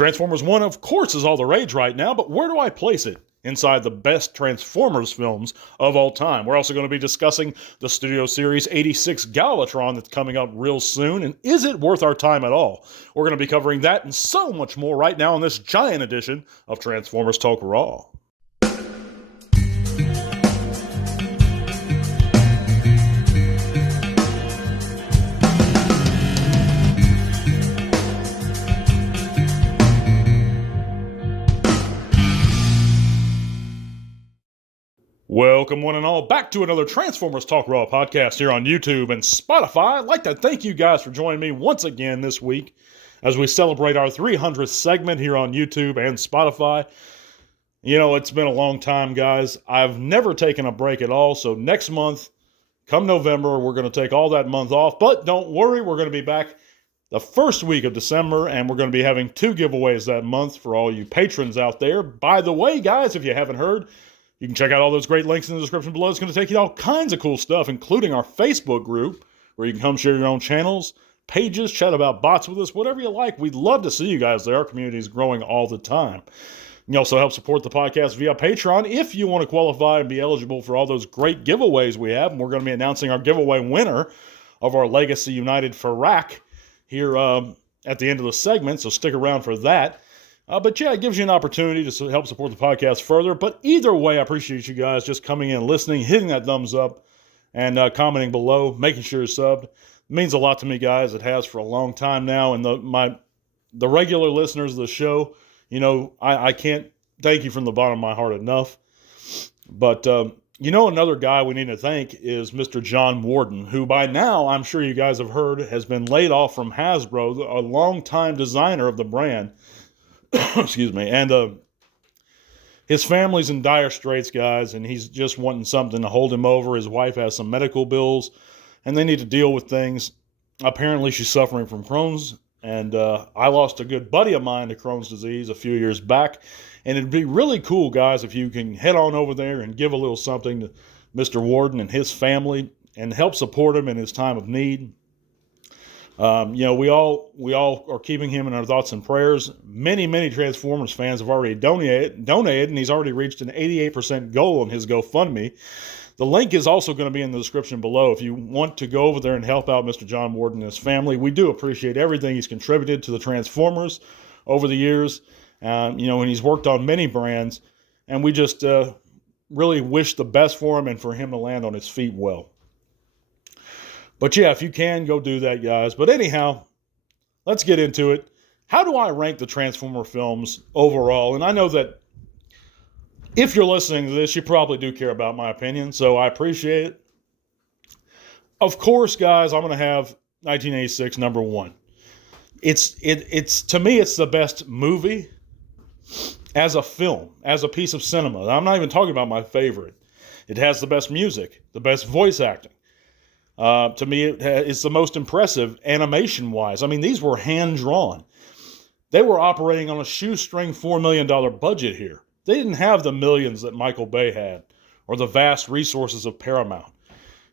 Transformers 1, of course, is all the rage right now, but where do I place it inside the best Transformers films of all time? We're also going to be discussing the Studio Series 86 Galvatron that's coming out real soon, and is it worth our time at all? We're going to be covering that and so much more right now in this giant edition of Transformers Talk Raw. Welcome, one and all, back to another Transformers Talk Raw podcast here on YouTube and Spotify. I'd like to thank you guys for joining me once again this week as we celebrate our 300th segment here on YouTube and Spotify. You know, it's been a long time, guys. I've never taken a break at all, so next month, come November, we're going to take all that month off. But don't worry, we're going to be back the first week of December, and we're going to be having 2 giveaways that month for all you patrons out there. By the way, guys, if you haven't heard, you can check out all those great links in the description below. It's going to take you to all kinds of cool stuff, including our Facebook group, where you can come share your own channels, pages, chat about bots with us, whatever you like. We'd love to see you guys there. Our community is growing all the time. You can also help support the podcast via Patreon if you want to qualify and be eligible for all those great giveaways we have. And we're going to be announcing our giveaway winner of our Legacy United Farak here at the end of the segment, so stick around for that. But yeah, it gives you an opportunity to help support the podcast further. But either way, I appreciate you guys just coming in, listening, hitting that thumbs up, and commenting below, making sure you're subbed. It means a lot to me, guys. It has for a long time now. And the regular listeners of the show, you know, I can't thank you from the bottom of my heart enough. But, you know, another guy we need to thank is Mr. John Warden, who by now, I'm sure you guys have heard, has been laid off from Hasbro, a longtime designer of the brand. Excuse me. And his family's in dire straits, guys, and he's just wanting something to hold him over. His wife has some medical bills, and they need to deal with things. Apparently, she's suffering from Crohn's, and I lost a good buddy of mine to Crohn's disease a few years back, and it'd be really cool, guys, if you can head on over there and give a little something to Mr. Warden and his family and help support him in his time of need. You know, we all are keeping him in our thoughts and prayers. Many Transformers fans have already donated, and he's already reached an 88% goal on his GoFundMe. The link is also going to be in the description below if you want to go over there and help out Mr. John Warden and his family. We do appreciate everything he's contributed to the Transformers over the years. You know, and he's worked on many brands, and we just really wish the best for him and for him to land on his feet well. But yeah, if you can, go do that, guys. But anyhow, let's get into it. How do I rank the Transformer films overall? And I know that if you're listening to this, you probably do care about my opinion, so I appreciate it. Of course, guys, I'm going to have 1986 number 1. It's to me, it's the best movie as a film, as a piece of cinema. I'm not even talking about my favorite. It has the best music, the best voice acting. To me, it's the most impressive animation-wise. I mean, these were hand-drawn. They were operating on a shoestring $4 million budget here. They didn't have the millions that Michael Bay had or the vast resources of Paramount.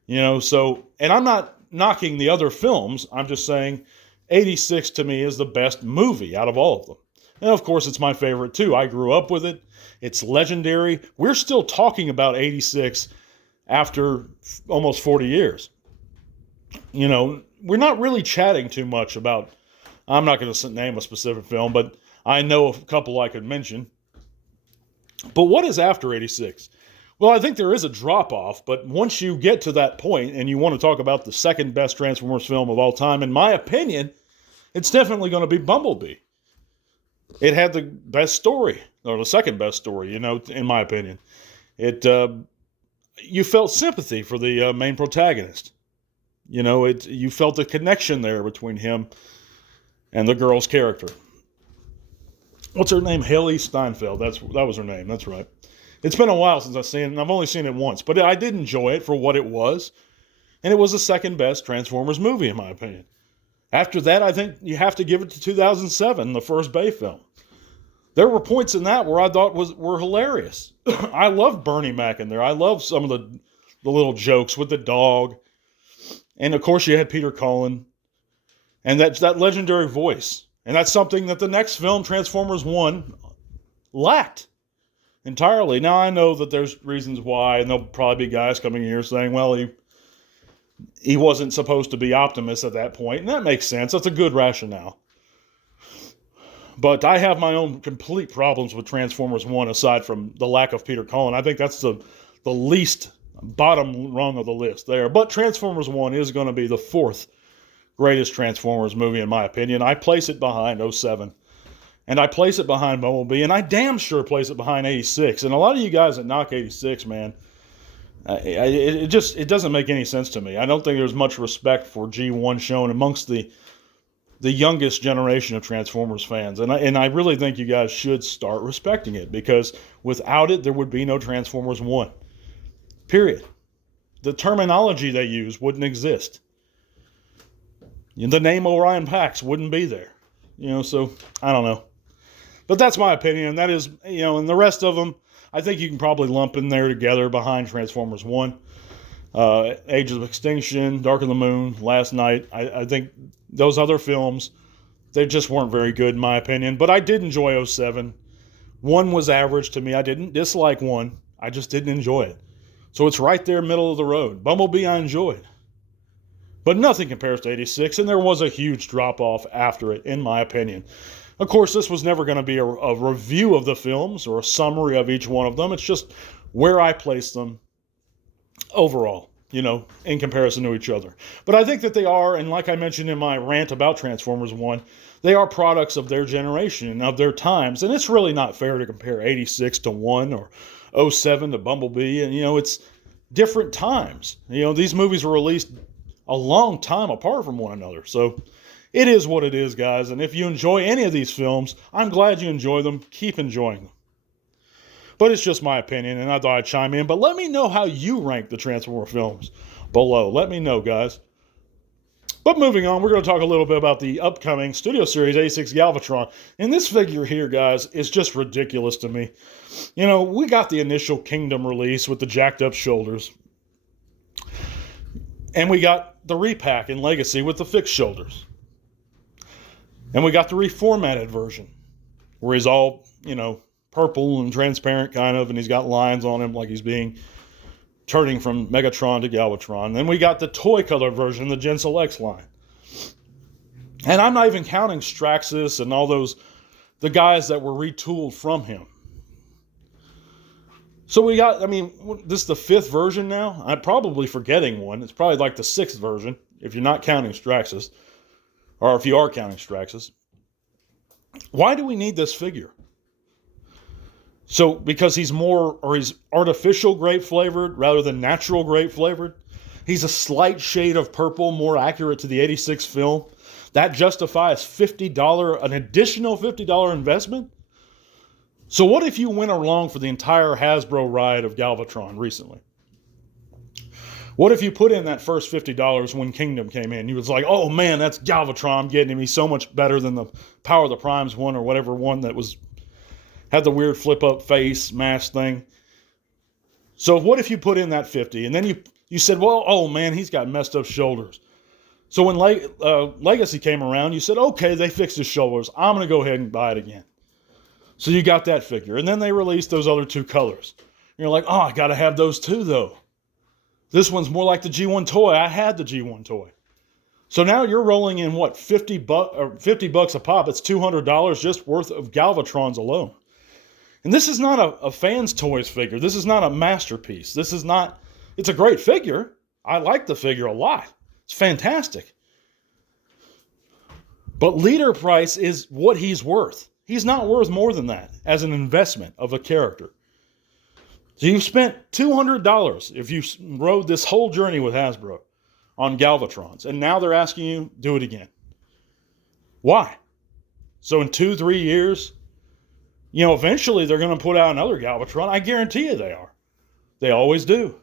You know, so, and I'm not knocking the other films. I'm just saying 86 to me is the best movie out of all of them. And of course, it's my favorite too. I grew up with it. It's legendary. We're still talking about 86 after almost 40 years. You know, we're not really chatting too much about, I'm not going to name a specific film, but I know a couple I could mention. But what is after 86? Well, I think there is a drop-off, but once you get to that point and you want to talk about the second best Transformers film of all time, in my opinion, it's definitely going to be Bumblebee. It had the best story, or the second best story, you know, in my opinion. You felt sympathy for the main protagonist. You know, you felt the connection there between him and the girl's character. What's her name? Haley Steinfeld. That was her name. That's right. It's been a while since I've seen it, and I've only seen it once. But I did enjoy it for what it was. And it was the second best Transformers movie, in my opinion. After that, I think you have to give it to 2007, the first Bay film. There were points in that where I thought were hilarious. I loved Bernie Mac in there. I loved some of the little jokes with the dog. And, of course, you had Peter Cullen. And that legendary voice. And that's something that the next film, Transformers 1, lacked entirely. Now, I know that there's reasons why, and there'll probably be guys coming in here saying, well, he wasn't supposed to be Optimus at that point, and that makes sense. That's a good rationale. But I have my own complete problems with Transformers 1, aside from the lack of Peter Cullen. I think that's the least bottom rung of the list there. But Transformers 1 is going to be the fourth greatest Transformers movie, in my opinion. I place it behind '07. And I place it behind Bumblebee, and I damn sure place it behind '86. And a lot of you guys that knock '86, man, it doesn't make any sense to me. I don't think there's much respect for G1 shown amongst the youngest generation of Transformers fans. And I really think you guys should start respecting it, because without it, there would be no Transformers 1. Period. The terminology they use wouldn't exist. The name Orion Pax wouldn't be there. So I don't know. But that's my opinion. That is, and the rest of them, I think you can probably lump in there together behind Transformers 1. Age of Extinction, Dark of the Moon, Last Night. I think those other films, they just weren't very good in my opinion. But I did enjoy '07. 1 was average to me. I didn't dislike 1. I just didn't enjoy it. So it's right there, middle of the road. Bumblebee I enjoyed. But nothing compares to '86, and there was a huge drop-off after it, in my opinion. Of course, this was never going to be a review of the films or a summary of each one of them. It's just where I place them overall, in comparison to each other. But I think that they are, and like I mentioned in my rant about Transformers 1, they are products of their generation and of their times. And it's really not fair to compare '86 to 1 or '07 to Bumblebee. And, it's different times. These movies were released a long time apart from one another. So it is what it is, guys. And if you enjoy any of these films, I'm glad you enjoy them. Keep enjoying them. But it's just my opinion, and I thought I'd chime in. But let me know how you rank the Transformer films below. Let me know, guys. But moving on, we're going to talk a little bit about the upcoming Studio Series '86 Galvatron. And this figure here, guys, is just ridiculous to me. We got the initial Kingdom release with the jacked up shoulders. And we got the repack in Legacy with the fixed shoulders. And we got the reformatted version, where he's all, purple and transparent kind of, and he's got lines on him like he's turning from Megatron to Galvatron. Then we got the toy color version, the Gen Selects line. And I'm not even counting Straxus and all the guys that were retooled from him. So we got, this is the 5th version now. I'm probably forgetting one. It's probably like the 6th version, if you're not counting Straxus. Or if you are counting Straxus. Why do we need this figure? So, because he's artificial grape flavored rather than natural grape flavored. He's a slight shade of purple, more accurate to the '86 film. That justifies an additional $50 investment? So what if you went along for the entire Hasbro ride of Galvatron recently? What if you put in that first $50 when Kingdom came in? You was like, oh man, that's Galvatron. I'm getting him. He's so much better than the Power of the Primes one or whatever one that had the weird flip-up face mask thing. So what if you put in that $50 and then you said, well, oh man, he's got messed up shoulders. So when Legacy came around, you said, okay, they fixed his shoulders. I'm going to go ahead and buy it again. So you got that figure. And then they released those other 2 colors. And you're like, oh, I got to have those too, though. This one's more like the G1 toy. I had the G1 toy. So now you're rolling in, what, $50 a pop. It's $200 just worth of Galvatrons alone. And this is not a fan's toys figure. This is not a masterpiece. It's a great figure. I like the figure a lot. It's fantastic. But leader price is what he's worth. He's not worth more than that as an investment of a character. So you've spent $200 if you rode this whole journey with Hasbro on Galvatrons. And now they're asking you, do it again. Why? So in 2-3 years, eventually they're going to put out another Galvatron. I guarantee you they are. They always do.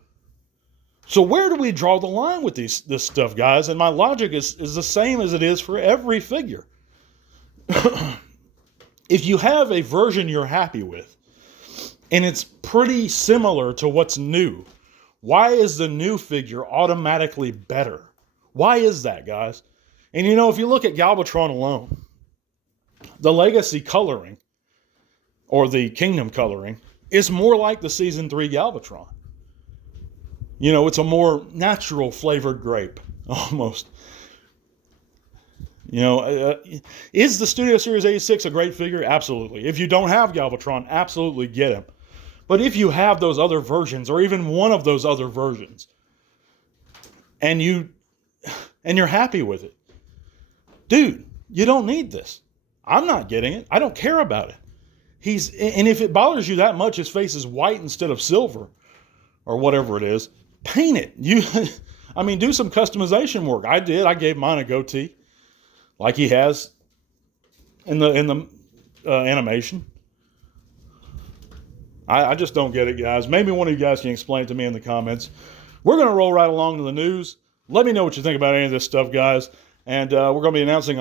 So where do we draw the line with this stuff, guys? And my logic is the same as it is for every figure. If you have a version you're happy with, and it's pretty similar to what's new, why is the new figure automatically better? Why is that, guys? And if you look at Galvatron alone, The Legacy coloring, or the Kingdom coloring, is more like the Season 3 Galvatron. You know, it's a more natural flavored grape, almost. You know, is the Studio Series 86 a great figure? Absolutely. If you don't have Galvatron, absolutely get him. But if you have those other versions, or even one of those other versions, and you're happy with it, dude, you don't need this. I'm not getting it. I don't care about it. And if it bothers you that much, his face is white instead of silver, or whatever it is, paint it. Do some customization work. I did. I gave mine a goatee, like he has in the animation. I just don't get it, guys. Maybe one of you guys can explain it to me in the comments. We're going to roll right along to the news. Let me know what you think about any of this stuff, guys. And we're going to be announcing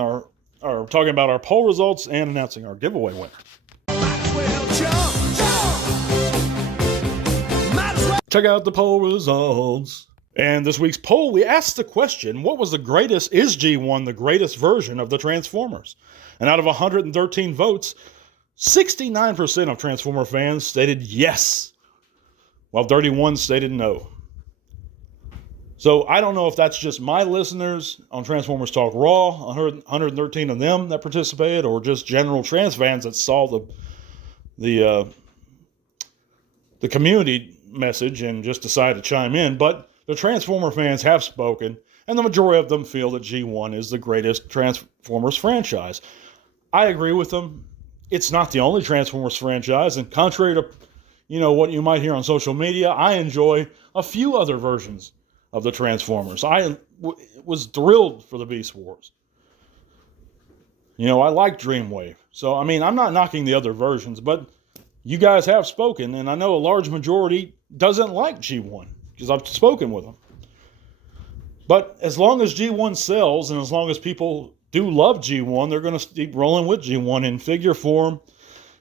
talking about our poll results and announcing our giveaway winner. Check out the poll results. And this week's poll, we asked the question, is G1 the greatest version of the Transformers? And out of 113 votes, 69% of Transformer fans stated yes, while 31 stated no. So I don't know if that's just my listeners on Transformers Talk Raw, 113 of them that participated, or just general trans fans that saw the community message and just decided to chime in. But the Transformer fans have spoken, and the majority of them feel that G1 is the greatest Transformers franchise. I agree with them. It's not the only Transformers franchise, and contrary to what you might hear on social media, I enjoy a few other versions of the Transformers. I was thrilled for the Beast Wars. I like Dreamwave. So, I'm not knocking the other versions, but you guys have spoken, and I know a large majority doesn't like G1, because I've spoken with them. But as long as G1 sells, and as long as people do love G1, they're going to keep rolling with G1 in figure form,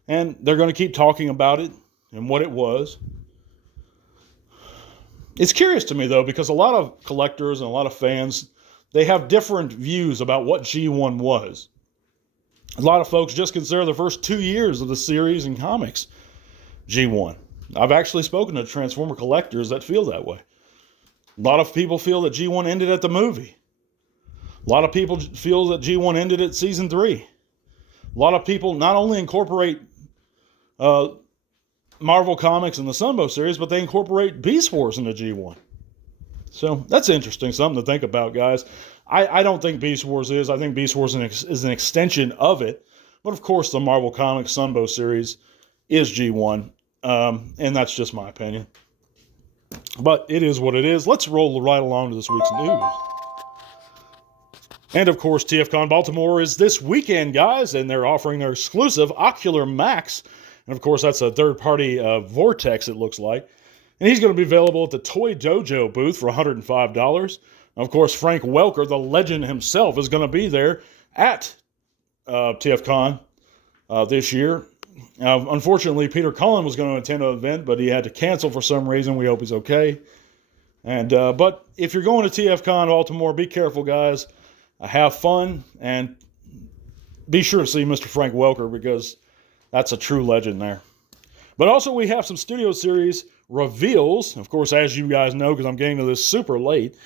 and they're going to keep talking about it and what it was. It's curious to me, though, because a lot of collectors and a lot of fans, they have different views about what G1 was. A lot of folks just consider the first 2 years of the series and comics G1. I've actually spoken to Transformer collectors that feel that way. A lot of people feel that G1 ended at the movie. A lot of people feel that G1 ended at Season 3. A lot of people not only incorporate Marvel Comics and the Sunbow series, but they incorporate Beast Wars into G1. So that's interesting, something to think about, guys. I don't think Beast Wars is. I think Beast Wars is an extension of it. But of course, the Marvel Comics Sunbow series is G1. And that's just my opinion. But it is what it is. Let's roll right along to this week's news. And of course, TFCon Baltimore is this weekend, guys, and they're offering their exclusive Ocular Max. And of course, that's a third-party Vortex, it looks like. And he's going to be available at the Toy Dojo booth for $105. Of course, Frank Welker, the legend himself, is going to be there at TFCon this year. Unfortunately, Peter Cullen was going to attend an event, but he had to cancel for some reason. We hope he's okay. And but if you're going to TFCon Baltimore, be careful, guys. Have fun, and be sure to see Mr. Frank Welker, because that's a true legend there. But also, we have some Studio Series reveals. Of course, as you guys know, because I'm getting to this super late,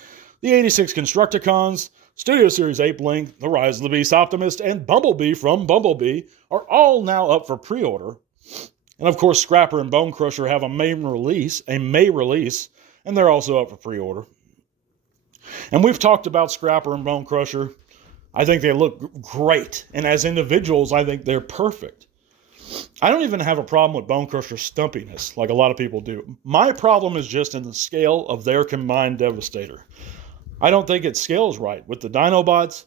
the 86 Constructicons, Studio Series 8 Blink, The Rise of the Beast Optimist, and Bumblebee from Bumblebee are all now up for pre-order. And of course, Scrapper and Bone Crusher have a May release, and they're also up for pre-order. And we've talked about Scrapper and Bone Crusher. I think they look great, and as individuals, I think they're perfect. I don't even have a problem with Bone Crusher's stumpiness, like a lot of people do. My problem is just in the scale of their combined Devastator. I don't think it scales right with the Dinobots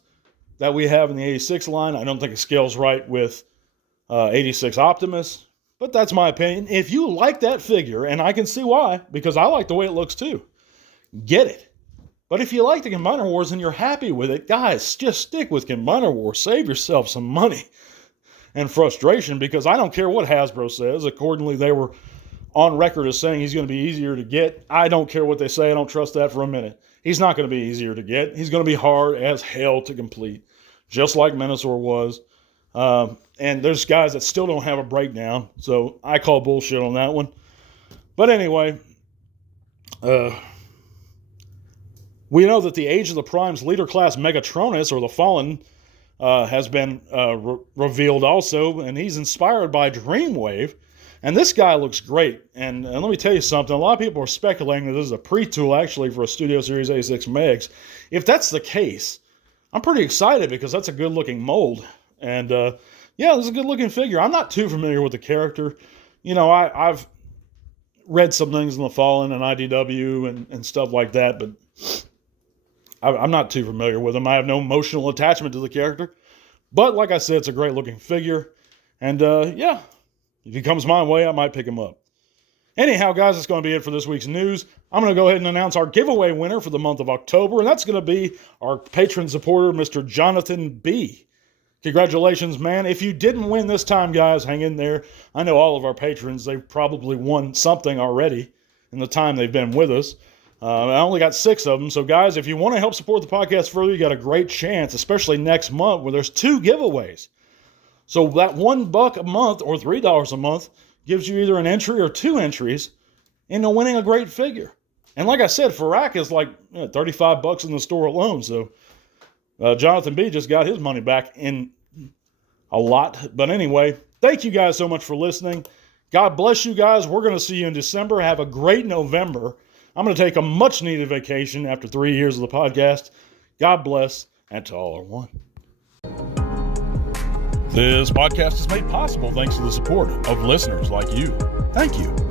that we have in the 86 line. I don't think it scales right with 86 Optimus, but that's my opinion. If you like that figure, and I can see why, because I like the way it looks too, get it. But if you like the Combiner Wars and you're happy with it, guys, just stick with Combiner Wars. Save yourself some money and frustration, because I don't care what Hasbro says. Accordingly, they were on record as saying he's going to be easier to get. I don't care what they say. I don't trust that for a minute. He's not going to be easier to get. He's going to be hard as hell to complete, just like Menasor was. And there's guys that still don't have a breakdown, so I call bullshit on that one. But anyway, we know that the Age of the Prime's leader class Megatronus, or the Fallen, has been revealed also, and he's inspired by Dreamwave. And this guy looks great. And let me tell you something. A lot of people are speculating that this is a pre-tool actually for a Studio Series A6 Megs. If that's the case, I'm pretty excited because that's a good-looking mold. And yeah, this is a good-looking figure. I'm not too familiar with the character. You know, I've read some things in the Fallen and IDW and stuff like that, but I'm not too familiar with him. I have no emotional attachment to the character. But like I said, it's a great-looking figure. And yeah, if he comes my way, I might pick him up. Anyhow, guys, that's going to be it for this week's news. I'm going to go ahead and announce our giveaway winner for the month of October, and that's going to be our patron supporter, Mr. Jonathan B. Congratulations, man. If you didn't win this time, guys, hang in there. I know all of our patrons, they've probably won something already in the time they've been with us. I only got 6 of them. So, guys, if you want to help support the podcast further, you got a great chance, especially next month where there's 2 giveaways. So that $1 a month or $3 a month gives you either an entry or 2 entries into winning a great figure. And like I said, Farak is like $35 in the store alone. So Jonathan B just got his money back in a lot. But anyway, thank you guys so much for listening. God bless you guys. We're going to see you in December. Have a great November. I'm going to take a much-needed vacation after 3 years of the podcast. God bless, and to all are one. This podcast is made possible thanks to the support of listeners like you. Thank you.